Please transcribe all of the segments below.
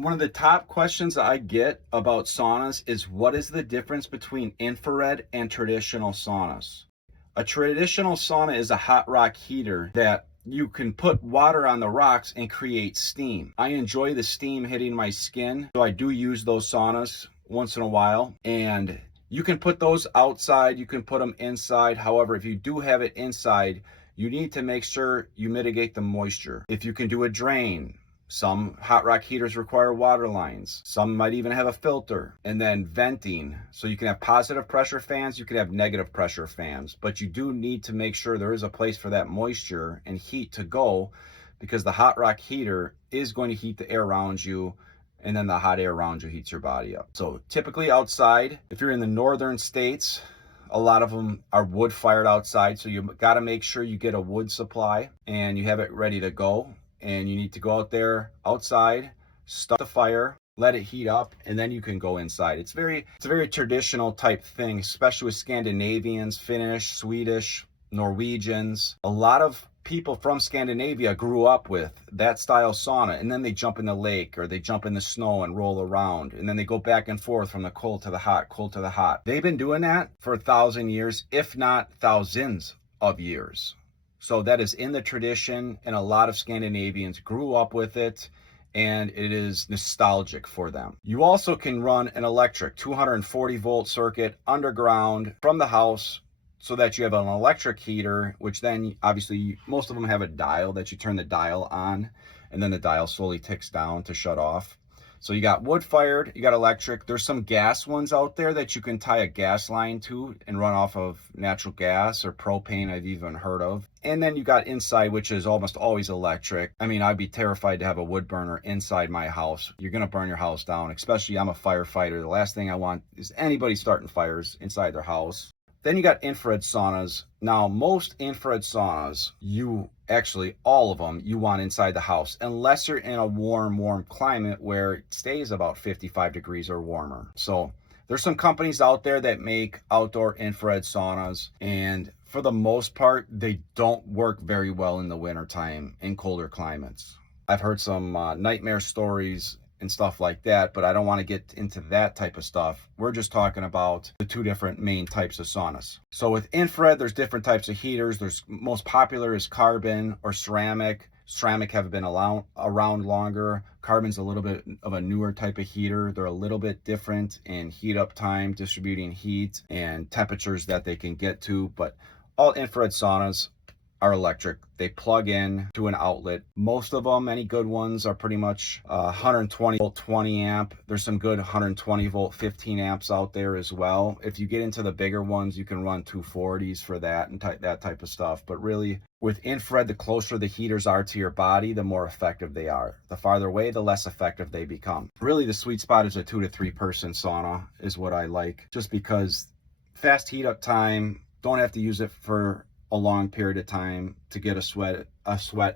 One of the top questions I get about saunas is what is the difference between infrared and traditional saunas? A traditional sauna is a hot rock heater that you can put water on the rocks and create steam. I enjoy the steam hitting my skin, so I do use those saunas once in a while. And you can put those outside, you can put them inside. However, if you do have it inside, you need to make sure you mitigate the moisture. If you can do a drain, some hot rock heaters require water lines. Some might even have a filter. And then venting. So you can have positive pressure fans, you can have negative pressure fans. But you do need to make sure there is a place for that moisture and heat to go, because the hot rock heater is going to heat the air around you, and then the hot air around you heats your body up. So typically outside, if you're in the northern states, a lot of them are wood fired outside. So you got to make sure you get a wood supply and you have it ready to go. And you need to go out there outside, start the fire, let it heat up, and then you can go inside. It's a very traditional type thing, especially with Scandinavians, Finnish, Swedish, Norwegians. A lot of people from Scandinavia grew up with that style sauna, and then they jump in the lake or they jump in the snow and roll around, and then they go back and forth from the cold to the hot, cold to the hot. They've been doing that for 1,000 years, if not thousands of years. So that is in the tradition, and a lot of Scandinavians grew up with it, and it is nostalgic for them. You also can run an electric 240 volt circuit underground from the house, so that you have an electric heater, which then obviously most of them have a dial that you turn the dial on, and then the dial slowly ticks down to shut off. So you got wood fired, you got electric. There's some gas ones out there that you can tie a gas line to and run off of natural gas or propane, I've even heard of. And then you got inside, which is almost always electric. I mean, I'd be terrified to have a wood burner inside my house. You're gonna burn your house down, especially I'm a firefighter. The last thing I want is anybody starting fires inside their house. Then you got infrared saunas. Now, most infrared saunas, all of them, you want inside the house, unless you're in a warm climate where it stays about 55 degrees or warmer. So there's some companies out there that make outdoor infrared saunas, and for the most part, they don't work very well in the wintertime in colder climates. I've heard some nightmare stories and stuff like that, but I don't want to get into that type of stuff. We're just talking about the two different main types of saunas. So with infrared, there's different types of heaters. There's most popular is carbon or ceramic. Ceramic have been around longer. Carbon's a little bit of a newer type of heater. They're a little bit different in heat up time, distributing heat and temperatures that they can get to, but all infrared saunas are electric. They plug in to an outlet. Most of them, any good ones, are pretty much 120 volt 20 amp. There's some good 120 volt 15 amps out there as well. If you get into the bigger ones, you can run 240s for that and that type of stuff. But really, with infrared, the closer the heaters are to your body, the more effective they are. The farther away, the less effective they become. Really, the sweet spot is a 2 to 3 person sauna is what I like, just because fast heat up time, don't have to use it for a long period of time to get a sweat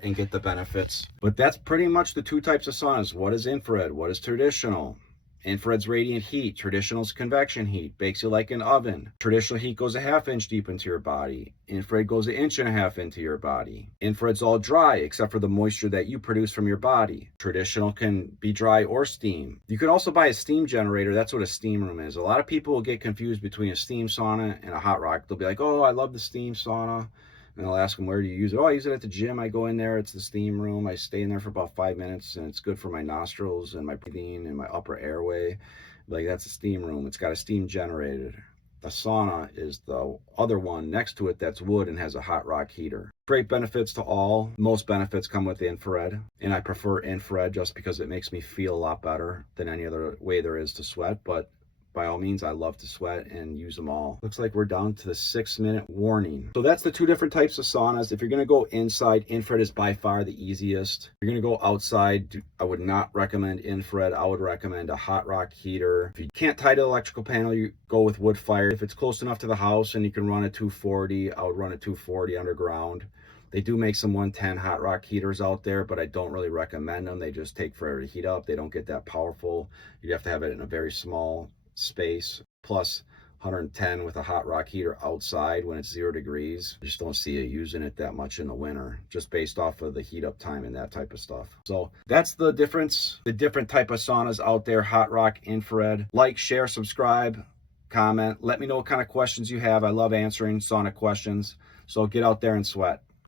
and get the benefits. But that's pretty much the two types of saunas. What is infrared? What is traditional? Infrared's radiant heat. Traditional's convection heat. Bakes you like an oven. Traditional heat goes a ½ inch deep into your body. Infrared goes 1.5 inches into your body. Infrared's all dry except for the moisture that you produce from your body. Traditional can be dry or steam. You could also buy a steam generator. That's what a steam room is. A lot of people will get confused between a steam sauna and a hot rock. They'll be like, oh, I love the steam sauna. And I'll ask them, where do you use it? Oh, I use it at the gym. I go in there. It's the steam room. I stay in there for about 5 minutes, and it's good for my nostrils and my breathing and my upper airway. Like, that's a steam room. It's got a steam generator. The sauna is the other one next to it that's wood and has a hot rock heater. Great benefits to all. Most benefits come with the infrared, and I prefer infrared just because it makes me feel a lot better than any other way there is to sweat. But by all means, I love to sweat and use them all. Looks like we're down to the 6-minute warning. So that's the two different types of saunas. If you're gonna go inside, infrared is by far the easiest. If you're gonna go outside, I would not recommend infrared. I would recommend a hot rock heater. If you can't tie to the electrical panel, you go with wood fire. If it's close enough to the house and you can run a 240, I would run a 240 underground. They do make some 110 hot rock heaters out there, but I don't really recommend them. They just take forever to heat up. They don't get that powerful. You have to have it in a very small space. Plus, 110 with a hot rock heater outside when it's 0 degrees. I just don't see you using it that much in the winter, just based off of the heat up time and that type of stuff. So that's the difference, the different type of saunas out there, hot rock, infrared. Like, share, subscribe, comment. Let me know what kind of questions you have. I love answering sauna questions. So get out there and sweat.